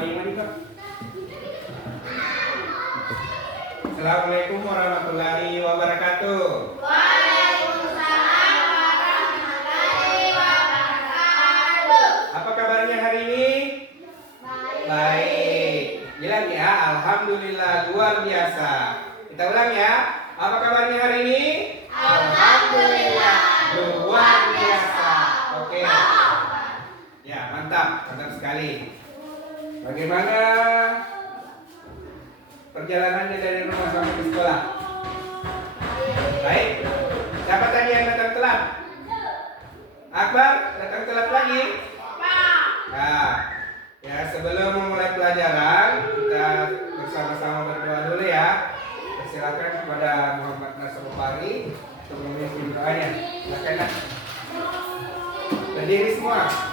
Assalamualaikum warahmatullahi wabarakatuh. Waalaikumsalam warahmatullahi wabarakatuh. Apa kabarnya hari ini? Baik. Baik. Bilang ya, alhamdulillah luar biasa. Kita ulang ya. Apa kabarnya hari ini? Alhamdulillah luar biasa. Oke. Ya, mantap sekali. Bagaimana perjalanannya dari rumah sampai ke sekolah? Baik. Siapa tadi yang datang telat? Akbar, datang telat lagi? Nah, ya sebelum memulai pelajaran, kita bersama-sama berdoa dulu ya. Persilakan kepada Muhammad Nasrul Fahri untuk memimpin doanya. Silakan. Berdiri semua.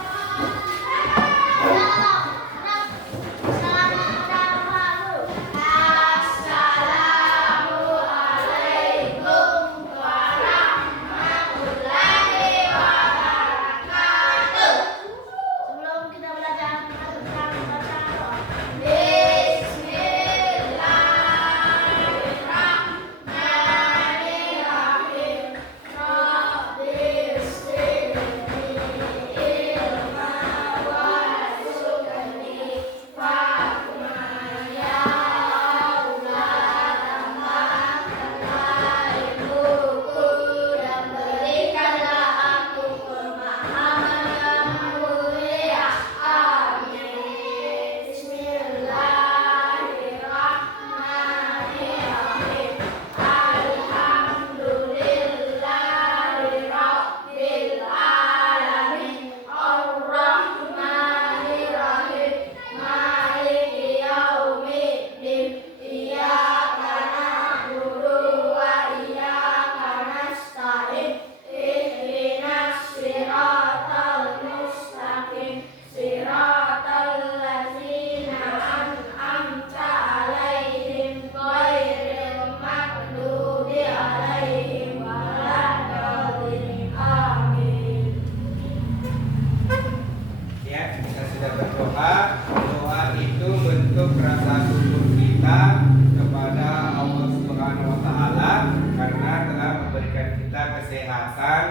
Doa itu bentuk rasa syukur kita kepada Allah Subhanahu wa taala karena telah memberikan kita kesehatan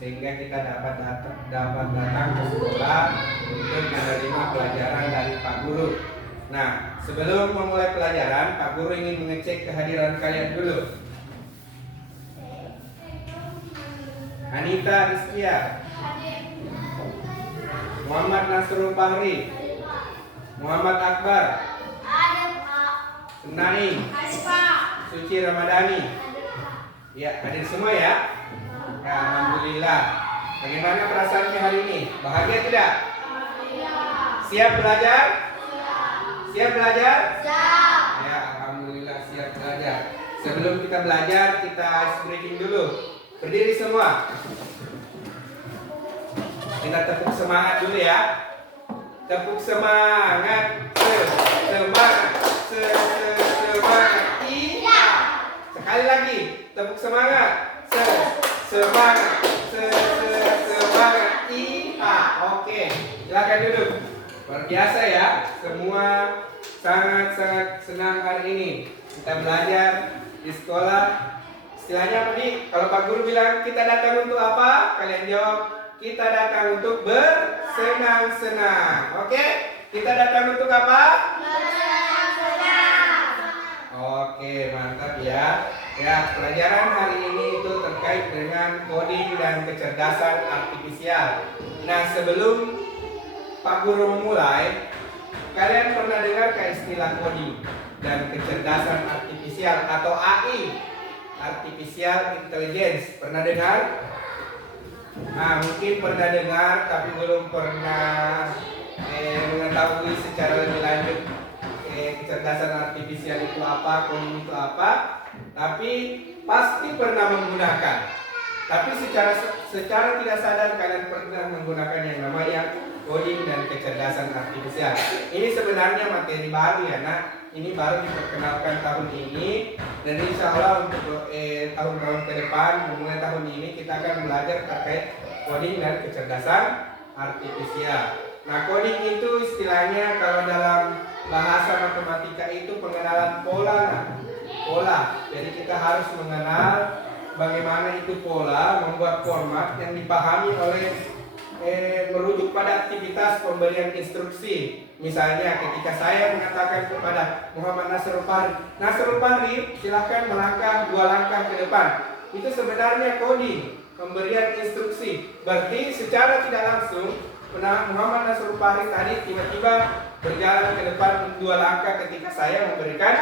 sehingga kita dapat datang ke sekolah untuk menerima pelajaran dari Pak Guru. Nah, sebelum memulai pelajaran, Pak Guru ingin mengecek kehadiran kalian dulu. Anita Rizkia, Muhammad Nasrul Fahri, Muhammad Akbar, Sunaing, Suci Ramadhani. Ya, hadir semua ya. Ya, alhamdulillah. Bagaimana perasaannya hari ini? Bahagia tidak? Siap belajar? Siap belajar? Siap. Ya, alhamdulillah siap belajar. Sebelum kita belajar, kita ice breaking dulu. Berdiri semua. Kita tepuk semangat dulu ya. Tepuk semangat. Semangat. Semangat. Iya. Sekali lagi. Tepuk semangat. Semangat. Semangat. Iya. Oke. Silakan duduk. Luar biasa ya. Semua sangat senang hari ini. Kita belajar di sekolah. Istilahnya apa nih? Kalau Pak Guru bilang kita datang untuk apa? Kalian jawab, kita datang untuk bersenang-senang. Oke? Kita datang untuk apa? Bersenang-senang. Oke, mantap ya. Ya, pelajaran hari ini itu terkait dengan coding dan kecerdasan artifisial. Nah, sebelum Pak Guru memulai, kalian pernah dengar istilah coding dan kecerdasan artifisial atau AI? Artificial Intelligence. Pernah dengar? Nah, mungkin pernah dengar tapi belum pernah mengetahui secara lebih lanjut kecerdasan artifisial itu apa, coding itu apa. Tapi pasti pernah menggunakan. Tapi secara tidak sadar kalian pernah menggunakan yang namanya coding dan kecerdasan artifisial. Ini sebenarnya materi baru ya, nak. Ini baru diperkenalkan tahun ini, dan insya Allah untuk tahun-tahun ke depan, mulai tahun ini kita akan belajar terkait coding dan kecerdasan artifisial. Nah, coding itu istilahnya kalau dalam bahasa matematika itu pengenalan pola. Nah, pola. Jadi kita harus mengenal bagaimana itu pola, membuat format yang dipahami oleh merujuk pada aktivitas pemberian instruksi. Misalnya ketika saya mengatakan kepada Muhammad Nasrul Fahri, silahkan melangkah 2 langkah ke depan. Itu sebenarnya coding, pemberian instruksi. Berarti secara tidak langsung Muhammad Nasrul Fahri tadi tiba-tiba berjalan ke depan 2 langkah ketika saya memberikan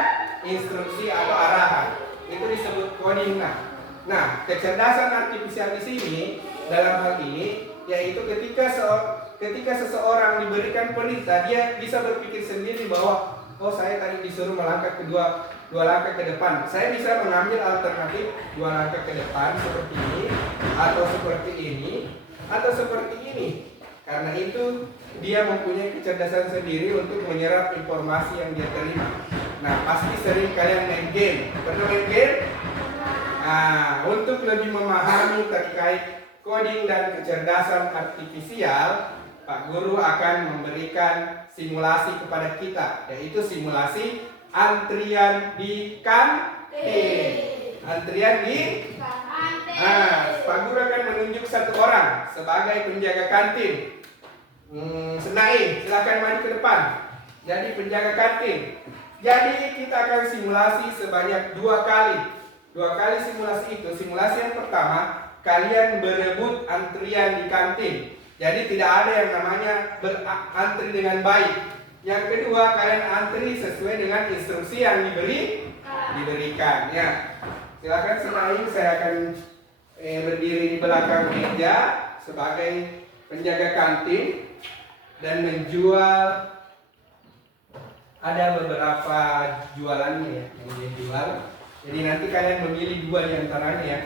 instruksi atau arahan. Itu disebut coding. Nah, kecerdasan artifisial di sini dalam hal ini yaitu ketika seseorang diberikan perintah, dia bisa berpikir sendiri bahwa saya tadi disuruh melangkah dua langkah ke depan. Saya bisa mengambil alternatif 2 langkah ke depan seperti ini, atau seperti ini, atau seperti ini. Karena itu dia mempunyai kecerdasan sendiri untuk menyerap informasi yang dia terima. Nah, pasti sering kalian main game. Pernah main game? Nah, untuk lebih memahami terkait coding dan kecerdasan artifisial, Pak Guru akan memberikan simulasi kepada kita, yaitu simulasi antrian di kantin. Antrian di Pak Guru akan menunjuk 1 orang sebagai penjaga kantin. Senai, silakan maju ke depan. Jadi penjaga kantin. Jadi kita akan simulasi sebanyak 2 kali. 2 kali simulasi itu. Simulasi yang pertama, kalian berebut antrian di kantin. Jadi tidak ada yang namanya berantri dengan baik. Yang kedua, kalian antri sesuai dengan instruksi yang diberikan. Ya, silakan Senai, saya akan berdiri di belakang meja sebagai penjaga kantin dan menjual. Ada beberapa jualannya ya yang dia jual. Jadi nanti kalian memilih 2 di antaranya ya.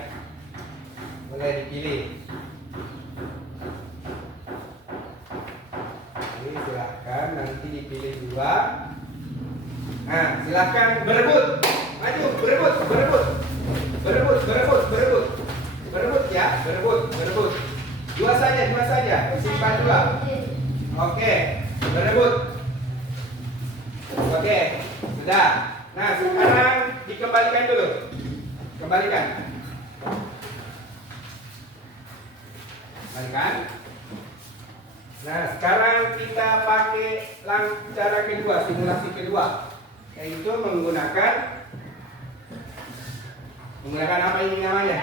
Mulai dipilih. Jadi silakan nanti dipilih 2. Nah, silakan berebut. Maju, berebut. Berebut ya, berebut. 2 saja, simpan 2. Oke, berebut. Oke, sudah. Nah, sekarang dikembalikan dulu. Kembalikan. Nah, sekarang kita pakai cara kedua, simulasi kedua, yaitu menggunakan apa ini namanya?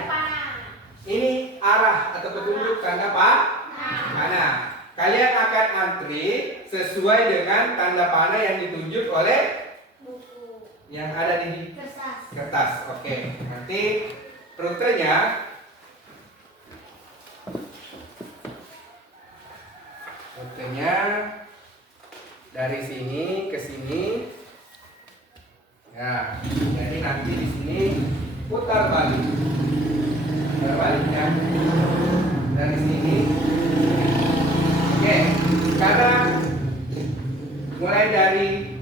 Ini arah atau petunjuk tanda panah. Kalian akan antri sesuai dengan tanda panah yang ditunjuk oleh buku yang ada di kertas. Oke, nanti rutenya dari sini ke sini. Ya, jadi nanti di sini putar balik ya. Dari sini. Oke, sekarang mulai dari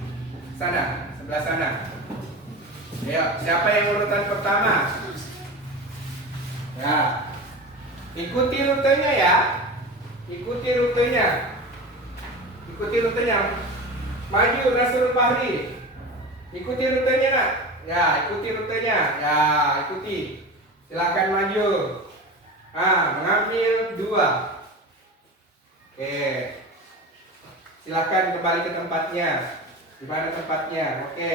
sana, sebelah sana. Ayo, siapa yang urutan pertama? Ya, ikuti rutenya ya. Ikuti rutenya. Maju Nasrul Fahri. Ikuti rutenya nak. Ya, ikuti rutenya. Ya, ikuti. Silakan maju. Mengambil 2. Oke. Silakan kembali ke tempatnya. Di mana tempatnya? Oke.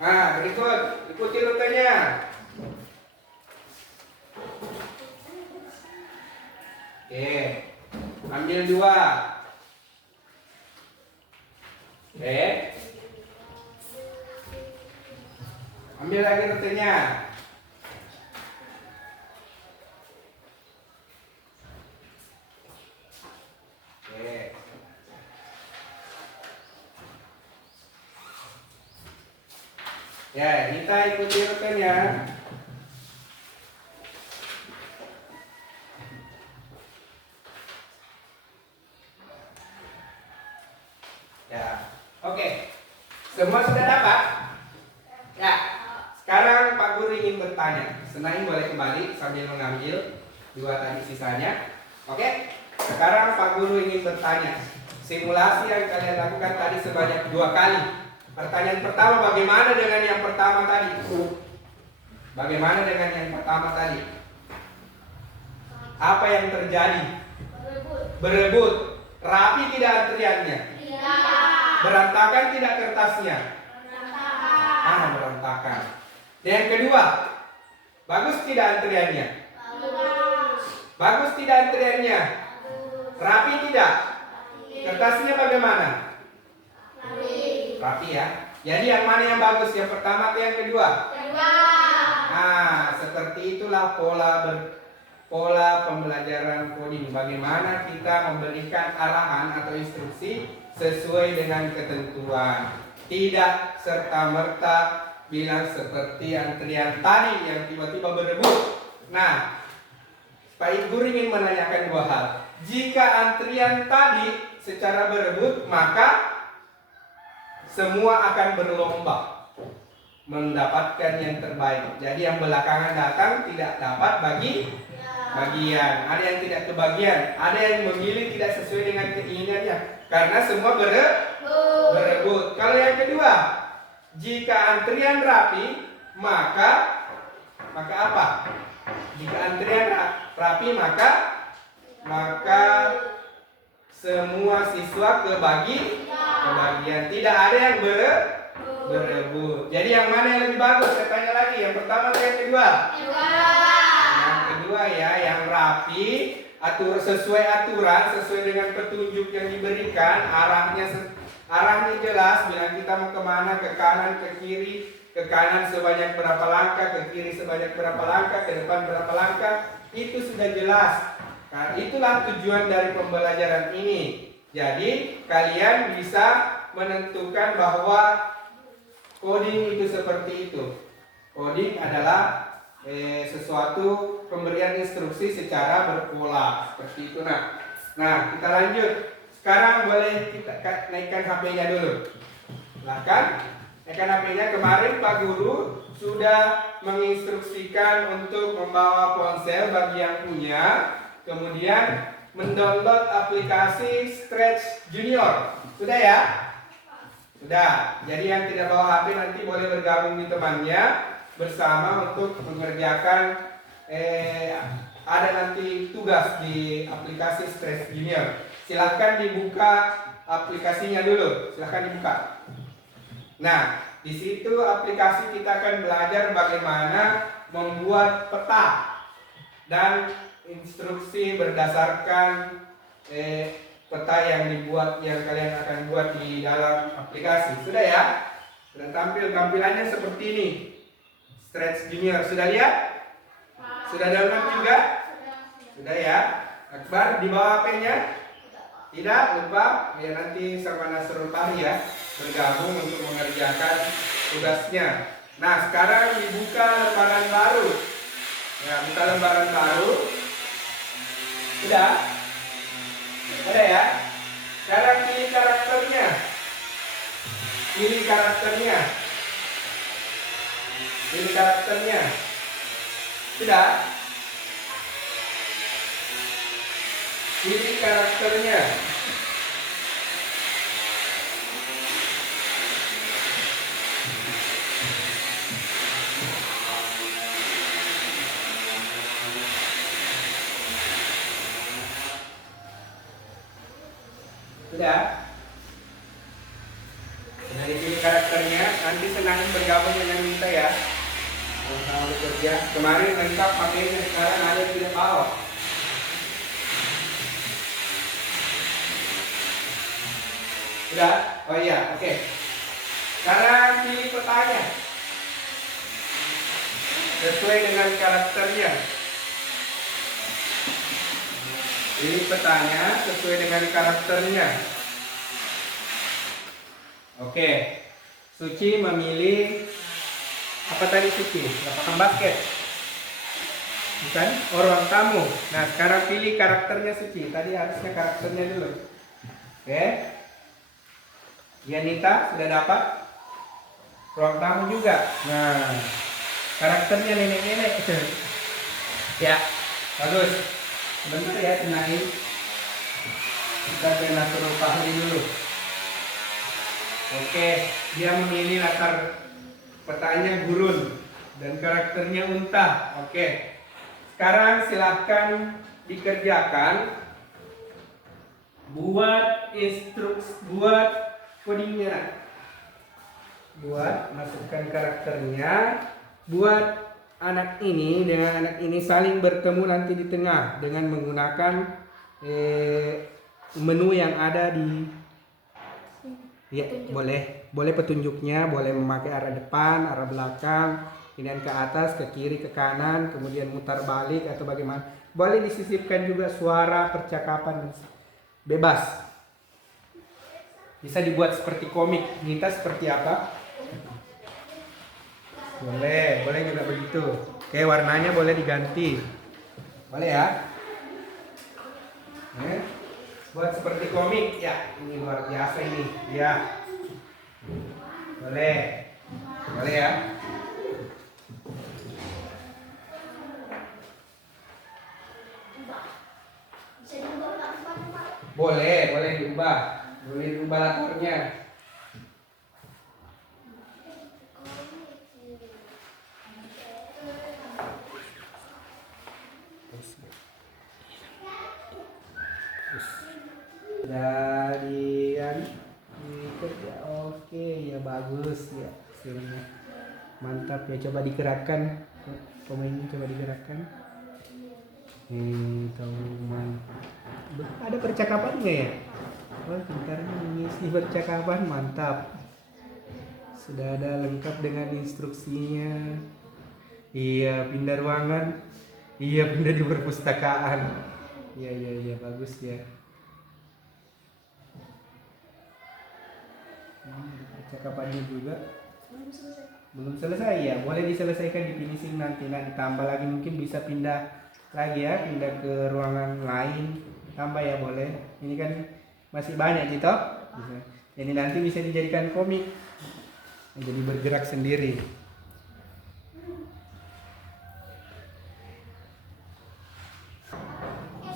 Berikut. Ikuti rutenya. Oke. Ambil 2. Oke. Ambil lagi rutenya. Oke. Ya, kita ikuti rutenya. Ya, oke. Semua sudah dapat? Ya. Sekarang Pak Guru ingin bertanya. Senai boleh kembali sambil mengambil 2 tadi sisanya. Oke? Sekarang Pak Guru ingin bertanya. Simulasi yang kalian lakukan tadi sebanyak 2 kali. Pertanyaan pertama, bagaimana dengan yang pertama tadi? Bagaimana dengan yang pertama tadi? Apa yang terjadi? Berebut. Rapi tidak antriannya? Berantakan tidak kertasnya? Berantakan. Yang kedua, bagus tidak antriannya? Bagus tidak antriannya? Rapi tidak? Kertasnya bagaimana? Rapi ya. Jadi yang mana yang bagus? Yang pertama atau yang kedua? Seperti itulah pola pembelajaran coding. Bagaimana kita memberikan arahan atau instruksi sesuai dengan ketentuan. Tidak serta-merta bilang seperti antrian tadi yang tiba-tiba berebut. Nah, Pak Guru ingin menanyakan 2 hal. Jika antrian tadi secara berebut, maka semua akan berlomba mendapatkan yang terbaik. Jadi yang belakangan datang tidak dapat bagian. Ada yang tidak kebagian. Ada yang memilih tidak sesuai dengan keinginannya. Karena semua berebut. Kalau yang kedua, jika antrian rapi, maka apa? Jika antrian rapi, maka semua siswa kebagian. Tidak ada yang berebut. Jadi yang mana yang lebih bagus? Saya tanya lagi. Yang pertama atau yang kedua? Yang kedua ya, yang rapi, sesuai aturan, sesuai dengan petunjuk yang diberikan, arahnya jelas. Bilang kita mau kemana, ke kanan, ke kiri, ke kanan sebanyak berapa langkah, ke kiri sebanyak berapa langkah, ke depan berapa langkah, itu sudah jelas. Nah, itulah tujuan dari pembelajaran ini. Jadi kalian bisa menentukan bahwa coding itu seperti itu. Coding adalah sesuatu pemberian instruksi secara berpola seperti itu. Nah, kita lanjut. Sekarang boleh kita naikkan HP-nya dulu. Silakan naikkan HP-nya. Kemarin Pak Guru sudah menginstruksikan untuk membawa ponsel bagi yang punya, kemudian mendownload aplikasi Stretch Junior. Sudah ya? Sudah. Jadi yang tidak bawa HP nanti boleh bergabung di temannya bersama untuk mengerjakan ada nanti tugas di aplikasi Stretch Junior. Silahkan dibuka aplikasinya dulu. Silahkan dibuka. Nah, di situ aplikasi kita akan belajar bagaimana membuat peta dan instruksi berdasarkan peta yang kalian akan buat di dalam aplikasi. Sudah ya? Sudah tampilannya seperti ini. Stretch Junior, sudah lihat? Sudah download juga? Sudah ya? Akbar di bawah HP-nya? Tidak lupa ya, nanti sama Nasrul Pari ya bergabung untuk mengerjakan tugasnya. Nah, sekarang dibuka lembaran baru. Ya, buka lembaran baru. Sudah? Ada ya? Sekarang pilih karakternya. Pilih karakternya. Pilih karakternya. Sudah? Pilih karakternya. Sudah? Nah, dipilih karakternya. Nanti senang bergabung dengan kita ya. Sama bekerja. Kemarin lengkap pakainya, sekarang ada yang tidak bawa. Sudah? Oh iya, oke. Sekarang pilih petanya sesuai dengan karakternya. Pilih petanya sesuai dengan karakternya. Oke. Suci memilih apa tadi Suci? Lapangan basket. Bukan? Oh, ruang tamu. Nah, sekarang pilih karakternya Suci. Tadi harusnya karakternya dulu. Oke. Yanita sudah dapat? Ruang tamu juga. Nah, karakternya nenek-nenek. Ya, bagus. Sebentar ya, tenangin. Kita ke Nasrul Fahri dulu. Oke, dia memilih latar petanya gurun dan karakternya unta. Oke. Sekarang silahkan dikerjakan. Buat codingnya. Buat masukkan karakternya. Buat anak ini dengan anak ini saling bertemu nanti di tengah dengan menggunakan menu yang ada di ya, boleh petunjuknya, boleh memakai arah depan, arah belakang, kemudian ke atas, ke kiri, ke kanan, kemudian mutar balik atau bagaimana. Boleh disisipkan juga suara percakapan bebas. Bisa dibuat seperti komik. Nita seperti apa? Boleh juga begitu. Oke, warnanya boleh diganti. Boleh ya? Buat seperti komik ya. Ini luar biasa ini. Ya. Boleh ya. Bisa diubah apa, Pak? Boleh diubah latarnya. Jadian kerja oke ya, bagus ya hasilnya. Mantap ya, coba digerakkan pemainnya, coba digerakkan. Ada percakapannya ya. Wah, pintarnya mengisi percakapan, mantap. Sudah ada lengkap dengan instruksinya. Iya, pindah ruangan. Iya, pindah di perpustakaan. Iya, bagus ya. Percakapannya juga belum selesai ya, boleh diselesaikan di finishing nanti. Nah, ditambah lagi, mungkin bisa pindah lagi ya, pindah ke ruangan lain, tambah ya, boleh. Ini kan masih banyak gitu. Jadi nanti bisa dijadikan komik, jadi bergerak sendiri.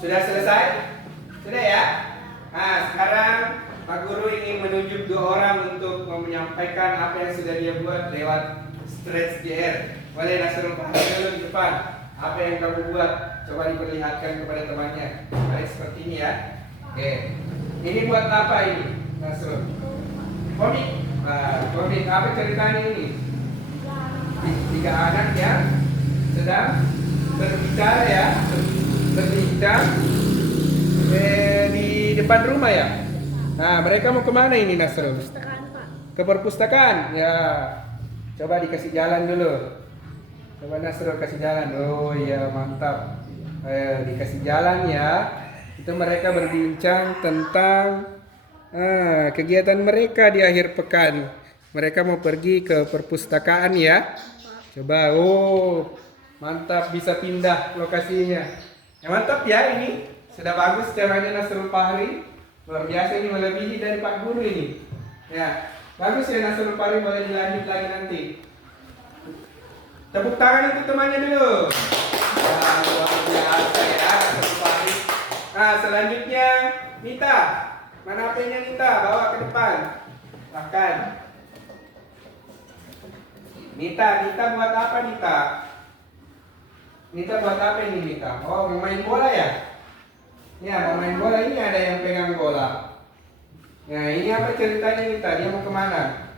Sudah selesai? Sudah ya? Nah, sekarang Pak Guru ingin menunjuk 2 orang untuk menyampaikan apa yang sudah dia buat lewat Stretch JR. Boleh Nasrul Fahri dulu di depan. Apa yang kamu buat? Coba diperlihatkan kepada temannya. Baik, seperti ini ya. Oke. Ini buat apa ini, Nasrul? Komik. Nah, komik. Apa ceritanya ini? 3 anak yang sedang berbicara ya, berbincang di depan rumah ya. Nah, mereka mau kemana ini, Nasrul? Perpustakaan, Pak. Ke perpustakaan? Ya. Coba dikasih jalan dulu. Coba Nasrul kasih jalan. Oh iya, mantap. Dikasih jalan ya. Itu mereka berbincang tentang kegiatan mereka di akhir pekan. Mereka mau pergi ke perpustakaan ya. Coba, mantap, bisa pindah lokasinya. Ya, mantap ya ini. Sudah bagus caranya Nasrul Fahri. Luar biasa, ini melebihi dari Pak Guru ini. Ya, bagus ya Nasrul Fahri, boleh dilanjut lagi nanti. Tepuk tangan untuk temannya dulu. Ya, luar biasa ya Nasrul Fahri. Nah, selanjutnya Nita. Mana HP-nya Nita? Bawa ke depan. Bahkan. Nita buat apa Nita? Nita buat apa ini Nita? Oh, mau main bola ya? Ya, mau main bola, ini ada yang pegang bola. Nah, ini apa ceritanya Nita? Dia mau kemana?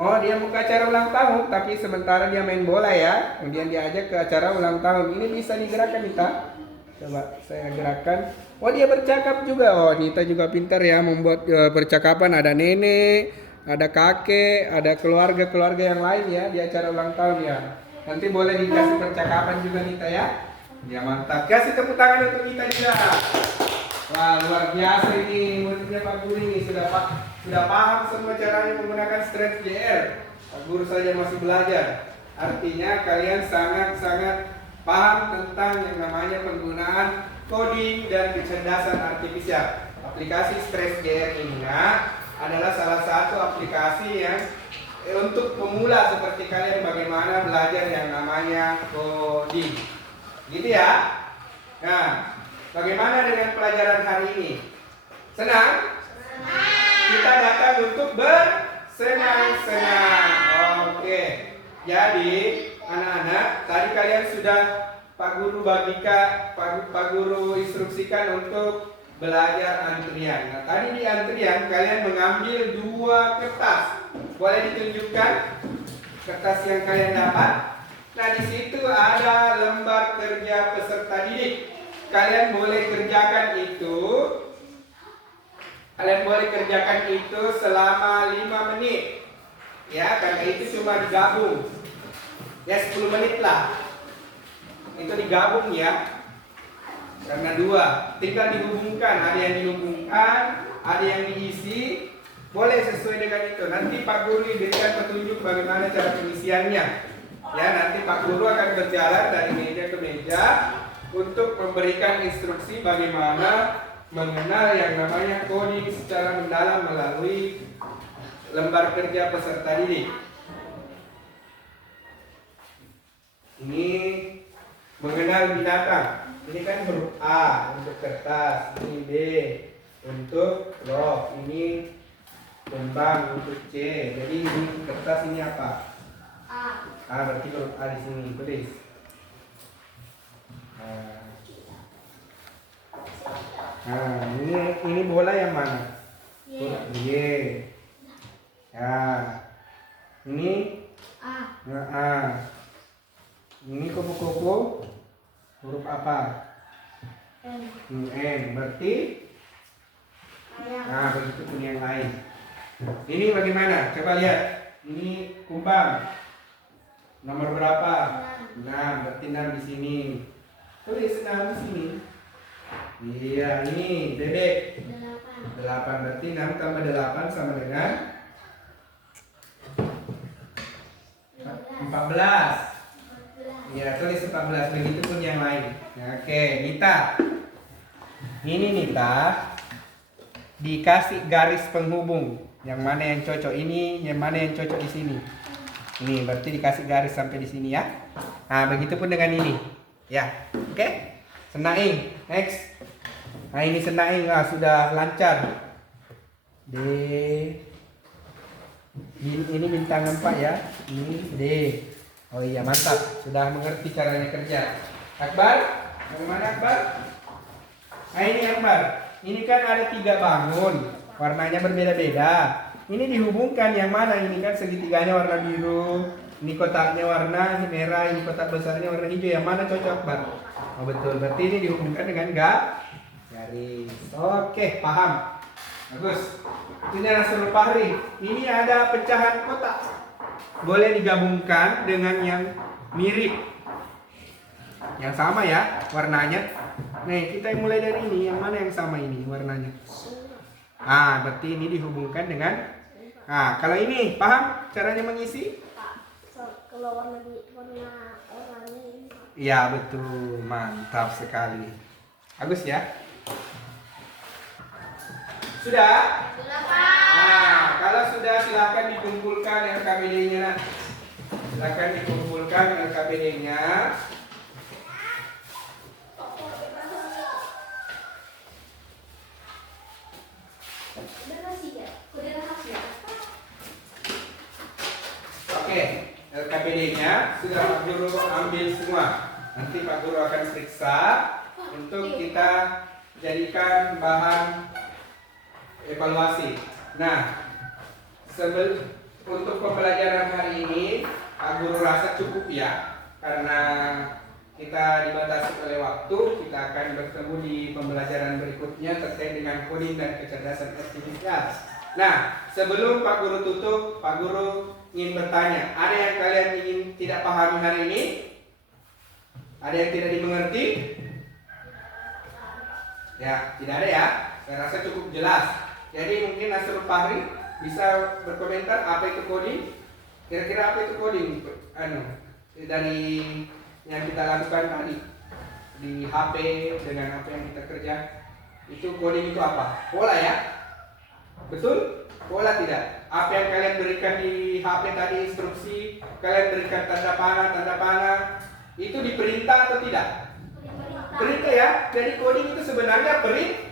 Oh, dia mau ke acara ulang tahun, tapi sementara dia main bola ya. Kemudian dia ajak ke acara ulang tahun. Ini bisa digerakkan Nita. Coba saya gerakkan. Oh, dia bercakap juga. Oh, Nita juga pintar ya membuat percakapan. Ada nenek, ada kakek, ada keluarga-keluarga yang lain ya di acara ulang tahun ya. Nanti boleh dikasih percakapan juga Nita ya. Ya, mantap. Kasih tepuk tangan untuk Nita juga. Wah, luar biasa ini muridnya Pak Guru ini. Sudah paham semua caranya menggunakan Stretch JR. Pak Guru saja masih belajar. Artinya kalian sangat-sangat paham tentang yang namanya penggunaan coding dan kecerdasan artifisial. Aplikasi Stretch JR ini adalah salah satu aplikasi yang untuk pemula seperti kalian bagaimana belajar yang namanya coding. Gitu ya. Nah, bagaimana dengan pelajaran hari ini? Senang? Kita datang untuk bersenang-senang. Oke. Jadi, anak-anak, tadi kalian sudah Pak Guru bagikan, Pak Guru instruksikan untuk belajar antrian. Nah, tadi di antrian kalian mengambil 2 kertas. Boleh ditunjukkan kertas yang kalian dapat? Nah, di situ ada lembar kerja peserta didik. Kalian boleh kerjakan itu. Kalian boleh kerjakan itu selama 5 menit. Ya, karena itu cuma digabung. Ya, 10 menit lah. Itu digabung ya. Karena 2, tinggal dihubungkan. Ada yang dihubungkan, ada yang diisi. Boleh sesuai dengan itu. Nanti Pak Guru berikan petunjuk bagaimana cara pengisiannya. Ya, nanti Pak Guru akan berjalan dari meja ke meja untuk memberikan instruksi bagaimana mengenal yang namanya coding secara mendalam melalui lembar kerja peserta didik. Ini mengenal binatang. Ini kan huruf A untuk kertas, ini B untuk log, ini kembang untuk C. Jadi ini kertas ini apa? A berarti huruf A di sini, tulis. Nah, ini bola yang mana? Huruf Y. Ya. Ini A. Ini kupu-kupu huruf apa? N. Berarti nah, begitu pun yang lain. Ini bagaimana? Coba lihat. Ini kumbang. Nomor berapa? 6. Berarti 6 di sini. Tulis 6 di sini. Iya, ini bebek. 8. Berarti 6 tambah 8 sama dengan 14. Ya, tulis 14. Begitu pun yang lain. Oke, Nita. Ini Nita dikasih garis penghubung. Yang mana yang cocok ini, yang mana yang cocok di sini. Ini berarti dikasih garis sampai di sini ya. Nah, begitu pun dengan ini. Ya, oke. Senaing, next. Nah, ini senaing sudah lancar. D. Ini bintang 4 ya. Ini D. Oh iya, mantap. Sudah mengerti caranya kerja. Akbar, bagaimana Akbar? Nah, ini Akbar. Ini kan ada 3 bangun. Warnanya berbeda-beda. Ini dihubungkan yang mana? Ini kan segitiganya warna biru. Ini kotaknya warna merah. Ini kotak besarnya warna hijau. Yang mana cocok Akbar? Oh betul. Berarti ini dihubungkan dengan garis. Oke, paham. Bagus. Ini Rasul Fahri. Ini ada pecahan kotak. Boleh digabungkan dengan yang mirip, yang sama ya warnanya. Nih, kita mulai dari ini. Yang mana yang sama ini warnanya? Berarti ini dihubungkan dengan. Kalau ini paham caranya mengisi? Kalau warna oranye. Iya betul, mantap sekali. Bagus ya. Sudah? Sudah, Pak. Kalau sudah silakan dikumpulkan LKPD-nya. Silakan dikumpulkan LKPD-nya. Oke, LKPD-nya sudah Pak Guru ambil semua. Nanti Pak Guru akan periksa untuk kita jadikan bahan evaluasi. Nah, untuk pembelajaran hari ini Pak Guru rasa cukup ya, karena kita dibatasi oleh waktu. Kita akan bertemu di pembelajaran berikutnya terkait dengan coding dan kecerdasan artifisial. Nah, sebelum Pak Guru tutup, Pak Guru ingin bertanya, ada yang kalian ingin tidak pahami hari ini? Ada yang tidak dimengerti? Ya, tidak ada ya. Saya rasa cukup jelas. Jadi mungkin Nasrul Fahri bisa berkomentar apa itu coding? Kira-kira apa itu coding? Dari yang kita lakukan tadi di HP dengan apa yang kita kerja, itu coding itu apa? Pola ya? Betul? Pola tidak? Apa yang kalian berikan di HP tadi instruksi, kalian berikan tanda panah, itu diperintah atau tidak? Perintah ya. Jadi coding itu sebenarnya perintah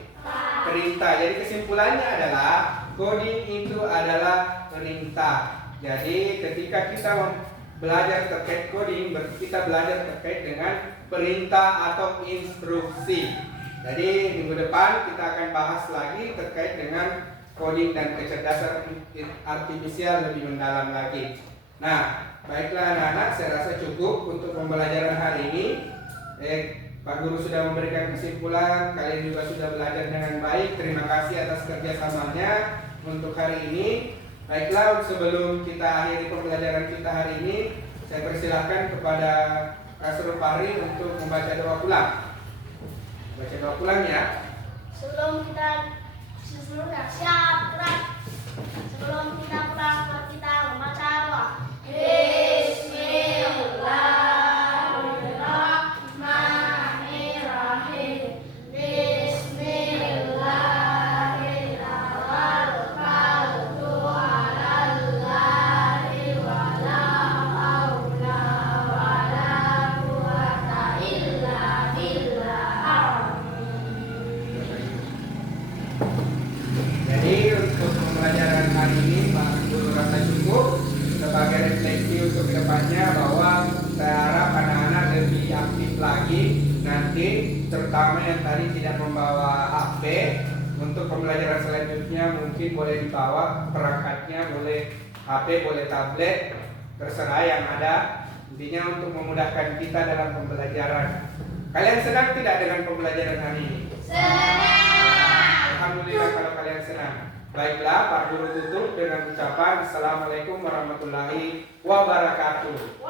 perintah. Jadi kesimpulannya adalah coding itu adalah perintah. Jadi ketika kita belajar terkait coding, berarti kita belajar terkait dengan perintah atau instruksi. Jadi minggu depan kita akan bahas lagi terkait dengan coding dan kecerdasan artifisial lebih mendalam lagi. Nah, baiklah anak-anak, saya rasa cukup untuk pembelajaran hari ini. Pak Guru sudah memberikan kesimpulan, kalian juga sudah belajar dengan baik. Terima kasih atas kerjasamanya untuk hari ini. Baiklah, sebelum kita akhiri pembelajaran kita hari ini, saya persilahkan kepada Kasrul Fahri untuk membaca doa pulang. Baca doa pulang ya. Sebelum kita siap gerak. Sebelum kita pulang, kita membaca doa. Bismillahirrahmanirrahim. Bismillahirrahmanirrahim. Alallahi wa la haula wa la quwwata illa billah. Jadi untuk pembelajaran hari ini Pak Guru rasa cukup sebagai refleksi untuk kedepannya, bahwa saya harap anak-anak lebih aktif lagi nanti, terutama yang tadi tidak membawa HP. Untuk pembelajaran selanjutnya mungkin boleh dibawa perangkatnya, boleh HP, boleh tablet, terserah yang ada. Intinya untuk memudahkan kita dalam pembelajaran. Kalian senang tidak dengan pembelajaran hari ini? Alhamdulillah kalau kalian senang. Baiklah, Pak Guru tutup dengan ucapan Assalamualaikum warahmatullahi wabarakatuh.